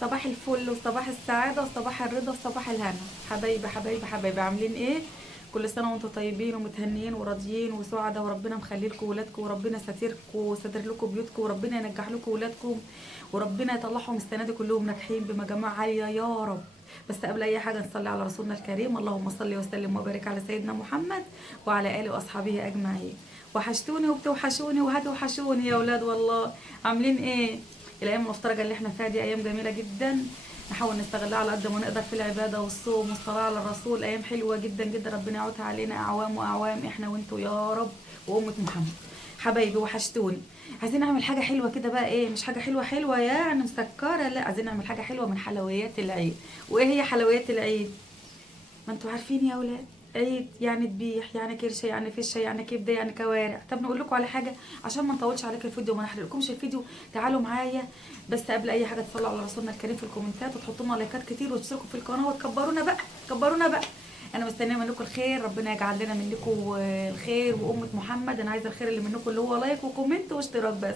صباح الفل وصباح السعادة وصباح الرضا وصباح الهنا. حبايبي حبايبي حبايبي، عاملين ايه؟ كل سنة وانتم طيبين ومتهنيين وراضيين وسعداء، وربنا مخليلكم ولادكم، وربنا ساتركم وستر لكم بيوتكم، وربنا ينجح لكم ولادكم، وربنا يطلعهم السنة دي كلهم ناجحين بمجاميع عالية يا رب. بس قبل اي حاجة نصلي على رسولنا الكريم، اللهم صل وسلم وبارك على سيدنا محمد وعلى اله واصحابه اجمعين. وحشتوني وبتوحشوني وهتوحشوني يا ولاد والله. عاملين ايه؟ الايام المفترجه اللي احنا فيها دي ايام جميله جدا، نحاول نستغلها على قد ما نقدر في العباده والصوم والصلاه على الرسول. ايام حلوه جدا جدا، ربنا يعودها علينا اعوام واعوام احنا وانتوا يا رب وامه محمد. حبايبي وحشتوني. عايزين نعمل حاجه حلوه كده بقى، ايه مش حاجه حلوه حلوه يعني مسكره، لا عايزين نعمل حاجه حلوه من حلويات العيد. وايه هي حلويات العيد؟ ما انتوا عارفين يا ولاد، عيد يعني ذبيح يعني كرشه يعني فشه يعني كبده يعني كوارع. طب نقول لكم على حاجه عشان ما نطولش عليك الفيديو وما نحرقلكمش الفيديو، تعالوا معايا. بس قبل اي حاجه تصلوا على رسولنا الكريم في الكومنتات، وتحطوا لنا لايكات كتير، وتشتركوا في القناه، وتكبرونا بقى كبرونا بقى. انا مستنيه منكم الخير، ربنا يجعل لنا منكم الخير وامه محمد. انا عايزه الخير اللي منكم اللي هو لايك وكومنت واشتراك بس.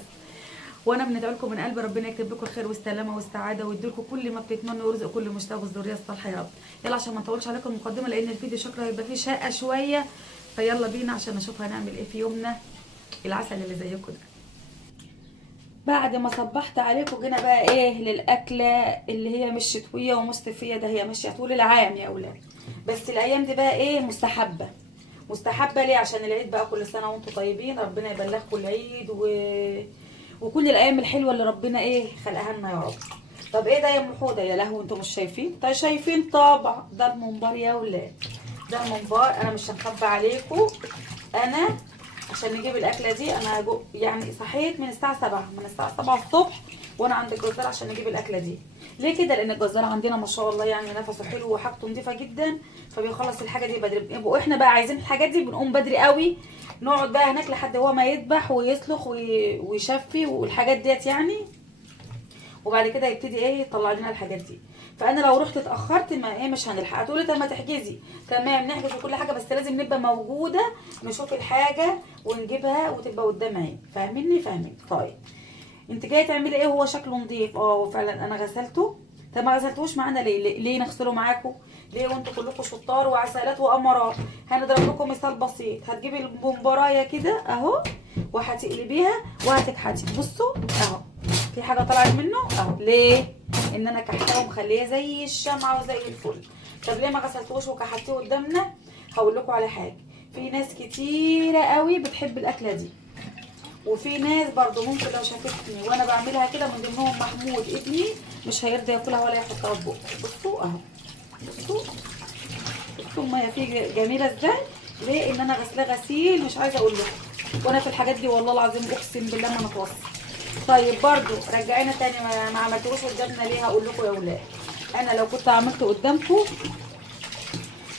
وانا بندعي لكم من قلب ربنا يكتب لكم الخير والسلامه والسعاده، ويديلكم كل ما بتتمنوا، ويرزق كل مشتاق بالذريه الصالحه يا رب. يلا عشان ما نطولش عليكم المقدمه، لان الفيديو شكله هيبقى فيه شقه شويه، فيلا بينا عشان نشوف هنعمل ايه في يومنا العسل اللي زيكم ده. بعد ما صبحت عليكم جينا بقى ايه للاكله اللي هي مش شتويه ومش صيفيه، ده هي ماشيه طول العام يا اولاد، بس الايام دي بقى ايه مستحبه. مستحبه ليه؟ عشان العيد بقى، كل سنه وانتم طيبين، ربنا يبلغكم العيد وكل الايام الحلوه اللي ربنا ايه خلقها لنا يا رب. طب ايه ده يا ام حوده؟ يا لهوي انتوا مش شايفين؟ طيب شايفين طبعا، ده المنبار يا ولاد، ده المنبار. انا مش هنخبي عليكم، انا عشان نجيب الاكله دي انا يعني صحيت من الساعه 7، من الساعه 7 الصبح وانا عند الجزار عشان نجيب الاكله دي. ليه كده؟ لان الجزار عندنا ما شاء الله يعني نفسه حلو وحاجته نظيفه جدا، فبيخلص الحاجه دي بدري. يبقوا احنا بقى عايزين الحاجات دي بنقوم بدري قوي، نقعد بقى هناك لحد هو ما يذبح ويسلخ ويشفي والحاجات ديت يعني، وبعد كده يبتدي ايه يطلع لنا الحاجات دي. فانا لو رحت اتاخرت ما ايه مش هنلحق. هتقولي طب ما تحجزي، تمام نحجز وكل حاجه، بس لازم نبقى موجوده نشوف الحاجه ونجيبها وتبقى قدام عين. فاهميني؟ فاهمين. طيب انت جايه تعملي ايه؟ هو شكله نظيف فعلا انا غسلته. طب ما غسلتوش معانا ليه؟ ليه نغسله معاكم؟ ليه وانتوا كلكم شطار وعسلات وامارات؟ هنضرب لكم مثال بسيط. هتجيبي البومبرايه كده اهو، وهتقلبيها وهتكحتي. بصوا اهو، في حاجه طلعت منه اهو. ليه؟ ان انا كحتها ومخليه زي الشمعه وزي الفل. طب ليه ما غسلتوش وكحتيه قدامنا؟ هقول لكم على حاجه. في ناس كتيره قوي بتحب الاكله دي، وفي ناس برضو ممكن لو شافتني وانا بعملها كده، من ضمنهم محمود ابني، مش هيرضى ياكلها ولا يحطها في بقه. بصوا اهو، بصوا بصوا الميه فيه جميله ازاي. ليه؟ ان انا غسلاه غسيل مش عايزه اقول لكم، وانا في الحاجات دي والله العظيم اقسم بالله ما نتوصل. طيب برضو رجعينا تاني، ما عملتوش قدامنا ليه؟ هقول لكم يا ولاد. انا لو كنت عملته قدامكم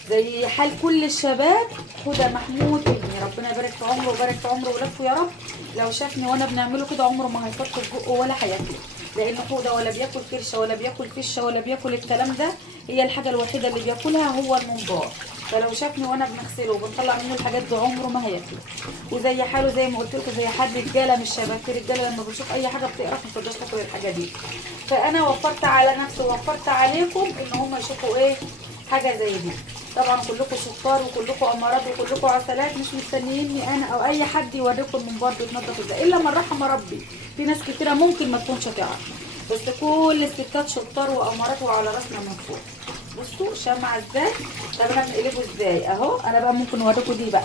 زي حال كل الشباب، هدى محمود ابني ربنا يبارك في عمره ويبارك في عمره ولادكم يا رب، لو شافني وانا بنعمله كده عمره ما هيفكر في بقه ولا هياكله. لان هدى ولا بياكل كرشه ولا بياكل فشه ولا بياكل الكلام ده، هي الحاجه الوحيده اللي بياكلها هو الممبار. فلو شافني وانا بنغسله وبنطلع منه الحاجات دي عمره ما هياكله. وزي حاله زي ما قلت لكم، زي حد رجاله مش شباب، في رجاله لما بنشوف اي حاجه بتقرف ما بتقدرش تاكل الحاجه دي. فانا وفرت على نفسي ووفرت عليكم ان هم يشوفوا ايه حاجه زي دي. طبعا كلكم شطار وكلكم امارات وكلكم عسلات، مش مستنييني انا او اي حد يوريكم المنبار بيتنضف ازاي، الا من رحم ربي. في ناس كتيره ممكن ما تكونش تعرف، بس كل الستات شطار وامارات وعلى راسنا من فوق. بصوا شمع ازاي. طب انا بنقلبه ازاي اهو؟ انا بقى ممكن اوريكم دي بقى،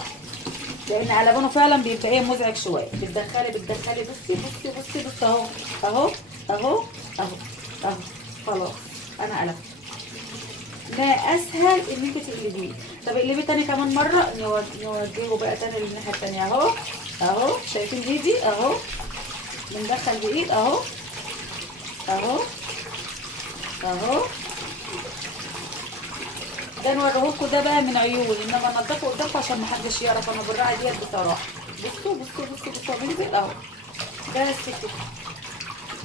لان قلبانه فعلا بيبقى ايه مزعج شويه. بتدخلي بصي بصي بصي بصي اهو اهو اهو اهو اهو. خلاص انا قلبت. ما اسهل ان انت تقلبيه. طب اقلبيه تاني كمان مره، نوديه بقى تاني للناحيه التانيه اهو اهو. شايفين ايدي اهو؟ بندخل بايد اهو اهو اهو. ده نوريهولكوا ده بقى من عيوني، انما انضفه قدامكم عشان محدش يعرف انا بالراعي ديت بصراحه. بصوا بصوا بصوا بصوا بنزل اهو. بس كده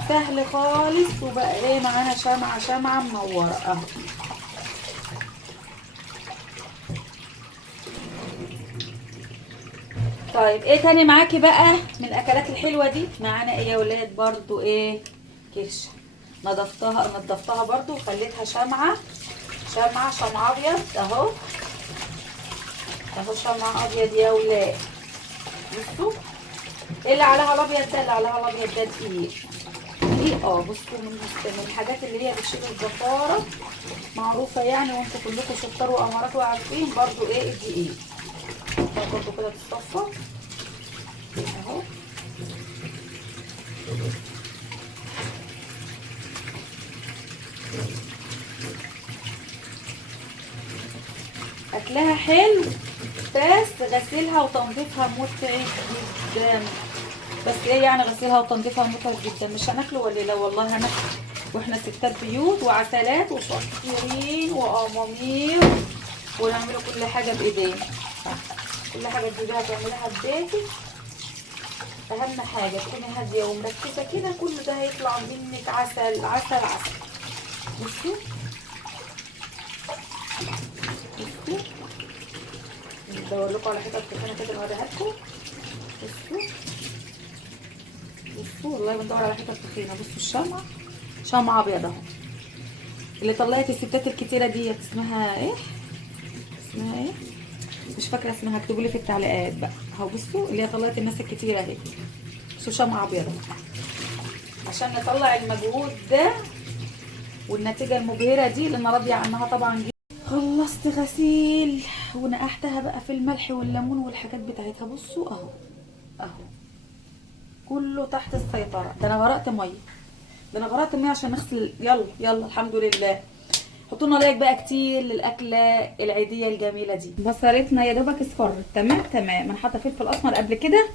سهل خالص. وبقى ايه معانا شمعه منوره اهو. طيب ايه تاني معاكي بقى من الاكلات الحلوه دي؟ معانا ايه يا ولاد؟ برضو ايه كرشه. نضفتها برضو وخليتها شمعة ابيض اهو. شمعة ابيض يا ولاد. بصوا ايه اللي عليها الابيض ده؟ اللي عليها الابيض ده دقيق. بصوا من الحاجات اللي هي بتشيل الزفاره معروفه يعني، وانتوا كلكم شطار وامارات وعارفين برضو ايه الدقيق. برضو كده تتصفى اهو. اكلها حلو بس غسيلها وتنظيفها متعب جدا. بس ايه يعني غسيلها وتنظيفها متعب جدا؟ مش هناكله ولا لا؟ والله هناكله، واحنا ستات بيوت وعسلات وشاطرين وامامير ونعملوا كل حاجه بايدينا. كل حاجه تجيبيها تعمليها ببيتك، اهم حاجه تكوني هاديه ومركزه كده، كل ده هيطلع منك عسل عسل عسل. بصوا بدور لكم على حته تخينه كده نوريها لكم. بصوا والله بندور على حته تخينه. بصوا شمعة ابيض اهو، اللي طلعت الستات الكتيره ديت اسمها ايه؟ مش فاكره اسمها، اكتبوا لي في التعليقات بقى اهو. بصوا اللي هي طلعت الناس الكتيره اهي. بصوا شمعة ابيض اهو، عشان نطلع المجهود ده والنتيجه المبهره دي اللي انا راضيه عنها طبعا جدا. خلصت غسيل ونقحتها بقى في الملح والليمون والحاجات بتاعتها. بصوا اهو كله تحت السيطره. ده انا غرقت ميه عشان نغسل. يلا الحمد لله. حطوا لنا لايك بقى كتير للاكله العيديه الجميله دي. بصلتنا يا دوبك اصفرت. تمام. انا حاطه فلفل اسمر قبل كده،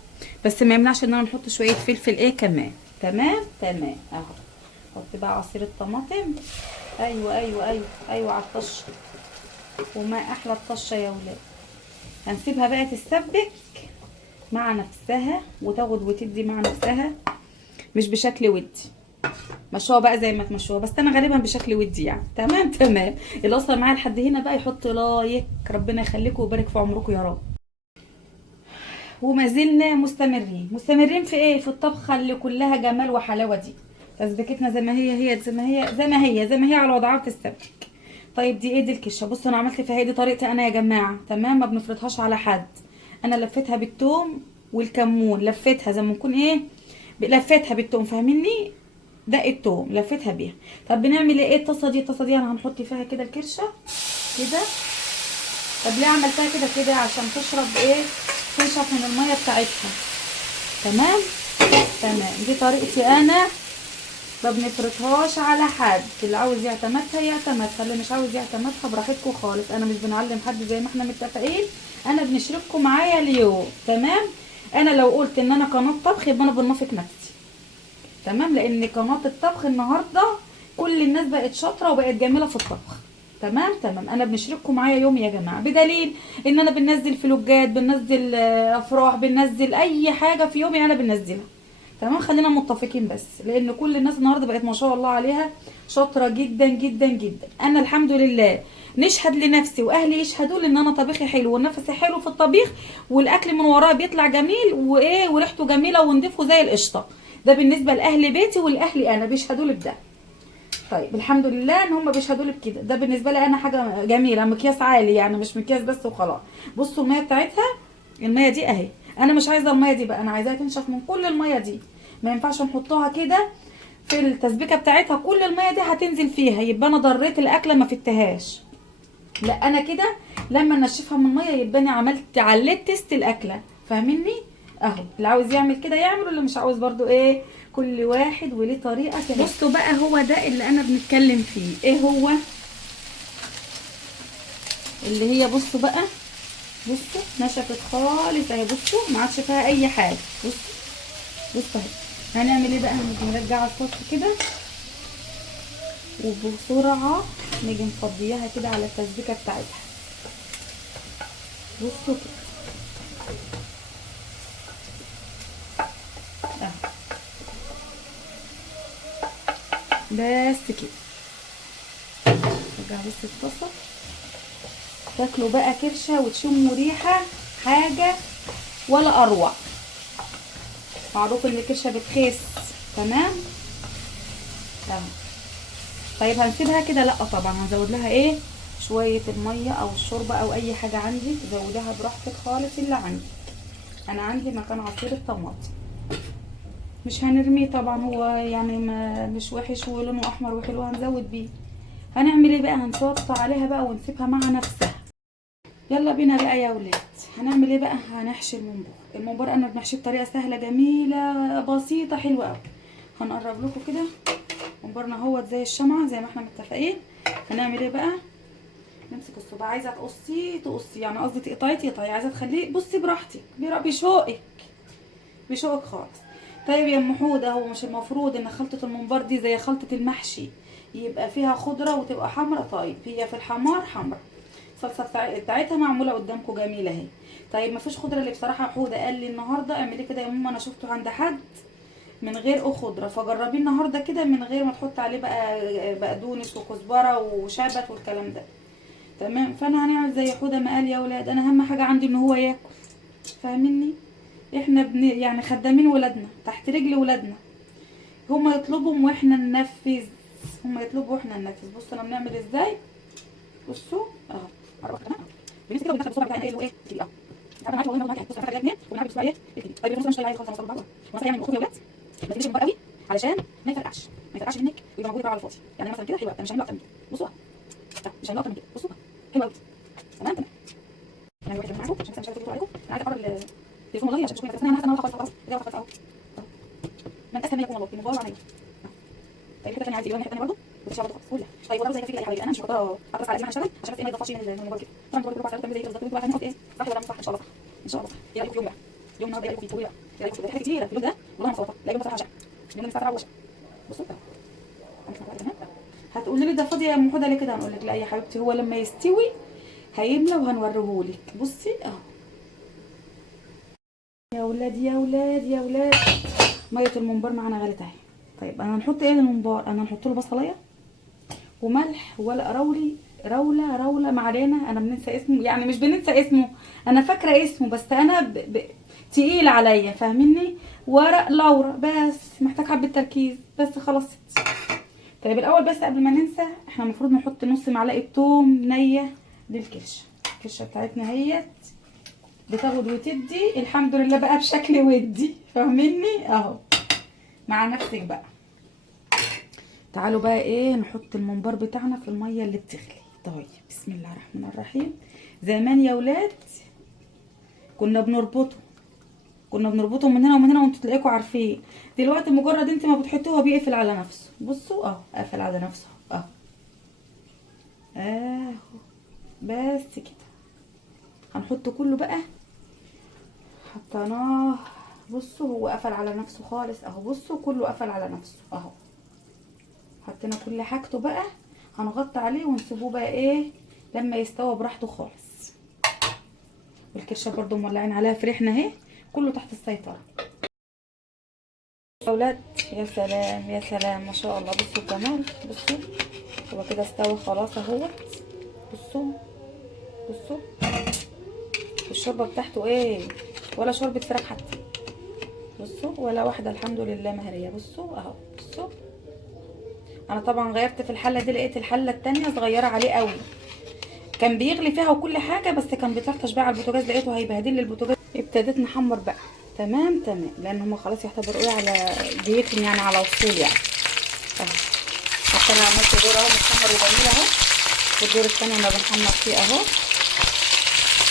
بس ما يمنعش ان انا نحط شويه فلفل كمان. تمام اهو. حط بقى عصير الطماطم. ايوه على الطشه. وما احلى الطشه يا ولاد. هنسيبها بقى تتسبك مع نفسها وتاخد وتدي مع نفسها، مش بشكل ودي. مشوها بقى زي ما تمشوها، بس انا غالبا بشكل ودي يعني. تمام. اللي وصل معايا لحد هنا بقى يحط لايك. ربنا يخليكم ويبارك في عمركم يا رب. وما زلنا مستمرين في ايه؟ في الطبخه اللي كلها جمال وحلاوه دي. تسبيكتنا زي ما هي على وضعها بتستبك. طيب دي ايه؟ دي الكشه. بصوا انا عملت فيها ايه؟ دي طريقتي انا يا جماعه. تمام. ما بنفرضهاش على حد. انا لفيتها بالثوم والكمون، لفيتها زي ما نكون ايه، لفيتها بالثوم، فاهميني؟ دق الثوم لفيتها بيها. طب بنعمل ايه؟ الطاسه دي انا هنحط فيها كده الكرشه كده. طب ليه عملتها كده؟ عشان تشرب ايه؟ تنشف من الميه بتاعتها. تمام. دي طريقتي انا، ما بنفرضهاش على حد. اللي عاوز يعتمدها يعتمدها، اللي مش عاوز يعتمدها براحتكم خالص. انا مش بنعلم حد زي ما احنا متفقين، انا بنشرككم معايا اليوم. تمام. انا لو قلت ان انا قناه طبخ يبقى انا بنافق نفسي. تمام. لان قناه الطبخ النهارده كل الناس بقت شاطره وبقت جميله في الطبخ. تمام. انا بنشرككم معايا يوم يا جماعه، بدليل ان انا بننزل فلوجات، بننزل افراح، بننزل اي حاجه في يومي انا بنزلها. تمام. خلينا متفقين بس، لان كل الناس النهارده بقت ما شاء الله عليها شاطره جدا جدا جدا. انا الحمد لله نشهد لنفسي واهلي يشهدوا لي ان انا طبيخي حلو ونفسي حلو في الطبيخ، والاكل من وراه بيطلع جميل وايه وريحته جميله ونضيفه زي القشطه. ده بالنسبه لاهل بيتي ولاهلي انا بيشهدوا لي بده. طيب الحمد لله ان هم بيشهدوا لي بكده. ده بالنسبه لي انا حاجه جميله، مقياس عالي يعني، مش مقياس بس وخلاص. بصوا الميه بتاعتها، الميه دي اهي. انا مش عايزه الميه دي بقى، انا عايزاها تنشف من كل الميه دي. ما ينفعش نحطها كده في التسبيكه بتاعتها كل الميه دي هتنزل فيها، يبقى انا ضريت الاكله ما فتهاش. لا انا كده لما نشفها من الميه يبقى انا عليت تيست الاكله. فاهميني؟ اهو. اللي عاوز يعمل كده يعمل، واللي مش عاوز برضو ايه، كل واحد وليه طريقه كده. بصوا بقى هو ده اللي انا بنتكلم فيه. ايه هو؟ اللي هي بصوا بقى، بصوا نشفت خالص اهي. بصوا ما عادش فيها اي حاجه. بصوا اهي. هنعمل ايه بقى؟ نرجع الصوص كده وبسرعه نيجي نفضيها كده على التسبيكه بتاعتها. بصوا كده اهو. بس كده. نرجع بس الطاسه. تاكلوا بقى كرشه وتشموا ريحه حاجه ولا اروع. معروف ان الكرشه بتخس. تمام. طيب هنسيبها كده؟ لا طبعا هنزود لها ايه، شويه الميه او الشوربه او اي حاجه عندي، تزوديها براحتك خالص اللي عندي. انا عندي مكان عصير الطماطم، مش هنرميه طبعا، هو يعني ما مش وحش ولونه احمر وحلو، هنزود بيه. هنعمل ايه بقى؟ هنسوط عليها بقى ونسيبها مع نفسها. يلا بينا بقى يا ولاد. هنعمل ايه بقى؟ هنحشي الممبار. الممبار انا بنحشيه بطريقه سهله جميله بسيطه حلوه قوي. هنقرب لكم كده ممبارنا اهوت زي الشمعه زي ما احنا متفقين. هنعمل ايه بقى؟ نمسك الصباع، عايزه تقصي تقصي، يعني قصدي تقطعي تقطعي، عايزه تخليه بصي براحتك بشوقك بشوقك خالص. طيب يا ام حوده، هو مش المفروض ان خلطه الممبار دي زي خلطه المحشي يبقى فيها خضره وتبقى حمرا؟ طيب هي في الحمار حمرا، الصلصه بتاعتها معموله قدامكم جميله اهي. طيب مفيش خضره اللي بصراحه حوده قال لي النهارده اعملي كده يا ماما، انا شفته عند حد من غير خضره، فجربيه النهارده كده من غير ما تحط عليه بقى بقدونس وكزبره وشبت والكلام ده. تمام، فانا هنعمل زي حوده ما قال يا ولاد، انا اهم حاجه عندي ان هو ياكل، فاهميني؟ احنا يعني خدامين ولادنا تحت رجل ولادنا، هما يطلبهم واحنا ننفذ، هما يطلبوا واحنا ننفذ. بصوا انا بنعمل ازاي، بصوا اهو. عرفت كمان بنمسك كده وبندخل الصوره بتاعتنا ايه وايه تيجي اهو. عارفه معاكي والله معاكي، بصوا هنفتح الاثنين وبنعمل بصوا ايه تيجي. طيب الفلوس مش عايزه خالص خلاص بعض، مثلا يعني اخويا يا ولاد ما تجيبش الموبايل قوي علشان ما يفرقعش، ما يفرقعش منك ويبقى موجود على الفاضي. يعني مثلا كده حلوه، انا مش هعمل اكتر من كده، بصوا مش هعمل اكتر من كده، بصوا حلوه قوي. تمام تمام. يعني واحد معاكم عشان مش عايزه اقول عليكم، انا عايزه اقرا التليفون والله عشان تشوفوا انا حاسه ان انا خلاص كده خلاص اهو. من اسهل ما يكون والله الموبايل عليا. طيب كده ثاني عايز يبقى ثاني برضه وتشيل برضه خالص. طيب والله زي كده يا حبايبي انا مش هقدر اقرا على اسمها شغله عشان بس ما يضافش من الموبايل كده. طبعا برضه ربع ساعه تعمل زي كده بالظبط، واحد نقط ايه صح ولا مش صح؟ ان شاء الله صح ان شاء الله صح. ايه رايكم في يوم بقى؟ يوم النهارده ايه رايكم فيه؟ طويل ايه رايكم في حاجات كتيره في اليوم ده والله ما صوتها، لا يوم بصراحه عشان اليوم ده بصراحه وشق. بصوا هتقولي لي ده فاضيه يا ام حوده ليه كده؟ هنقول لك لا يا حبيبتي، هو لما يستوي هيملى وهنوريهولك. بصي اهو يا ولاد يا ولاد يا ولاد، ميه الممبار معانا غلت اهي. طيب انا هنحط ايه للممبار؟ انا هنحط له بصلايه وملح ولا روله ما علينا، انا بننسى اسمه، يعني مش بننسى اسمه، انا فاكره اسمه بس انا تقيل عليا فاهميني. ورق لورا بس محتاج حبه تركيز بس خلاص. طيب الاول بس قبل ما ننسى، احنا المفروض نحط نص معلقه توم نيه للكرشه. الكرشه بتاعتنا هي بتاخد وتدي الحمد لله بقى بشكل ودي، فاهميني؟ اهو مع نفسك بقى. تعالوا بقى ايه نحط الممبار بتاعنا في الميه اللي بتغلي. طيب بسم الله الرحمن الرحيم. زمان يا ولاد كنا بنربطه من هنا ومن هنا وانتوا تلاقيكوا عارفين. دلوقتي مجرد انت ما بتحطوها بيقفل على نفسه. بصوا اهو قفل على نفسه اهو اهو بس كده. هنحط كله بقى، حطيناه. بصوا هو قفل على نفسه خالص اهو، بصوا كله قفل على نفسه اهو. حطينا كل حاجته بقى، هنغطي عليه ونسيبوه بقى ايه لما يستوى براحته خالص. والكرشه برضو مولعين عليها فريحنا اهي، كله تحت السيطره يا اولاد. يا سلام يا سلام ما شاء الله. بصوا كمان بصوا هو كده استوى خلاص اهوت. بصوا بصوا الشوربه بتاعته ايه، ولا شوربه فراخ حتى. بصوا ولا واحده الحمد لله مهريه. بصوا اهو بصوا. انا طبعا غيرت في الحله دي، لقيت الحله التانية صغيره عليه قوي، كان بيغلي فيها وكل حاجه بس كان بيطرطش بقى على البوتاجاز، لقيته هيبهدل لي البوتاجاز. ابتديت نحمر بقى. تمام تمام، لان هم خلاص يعتبروا ايه على ديتهم يعني على وصول يعني اهو. حتى انا عملت دور اهو متحمر وجميل اهو، والدور الثاني ما بنحمر فيه اهو.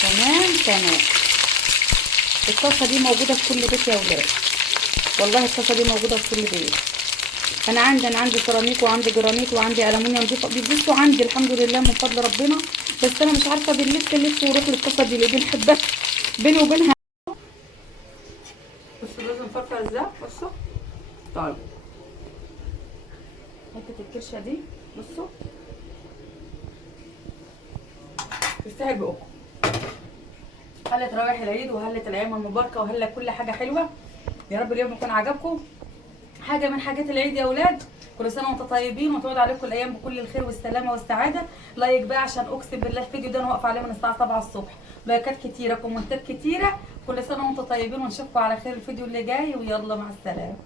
تمام تمام. الطاسه دي موجوده في كل بيت يا ولاد، والله الطاسه دي موجوده في كل بيت. انا عندي سيراميك وعندي جرانيت وعندي الومنيوم، بيبصوا عندي الحمد لله من فضل ربنا. بس انا مش عارفه بنلف ونروح للطاسه دي اللي بنحبها بيني وبينها. بصوا لازم نفرفر ازاي. بصوا طيب حته الكرشه دي بصوا تستاهل بقكم. هلت روايح العيد وهلت الايام المباركه وهلت كل حاجه حلوه. يا رب اليوم يكون عجبكم حاجه من حاجات العيد يا اولاد. كل سنه وانتم طيبين وتعود عليكم الايام بكل الخير والسلامه والسعاده. لايك بقى عشان اقسم بالله الفيديو ده انا واقفه عليه من الساعه 7 الصبح. لايكات كتيره كومنتات كتيره. كل سنه وانتم طيبين ونشوفكم على خير الفيديو اللي جاي، ويلا مع السلامه.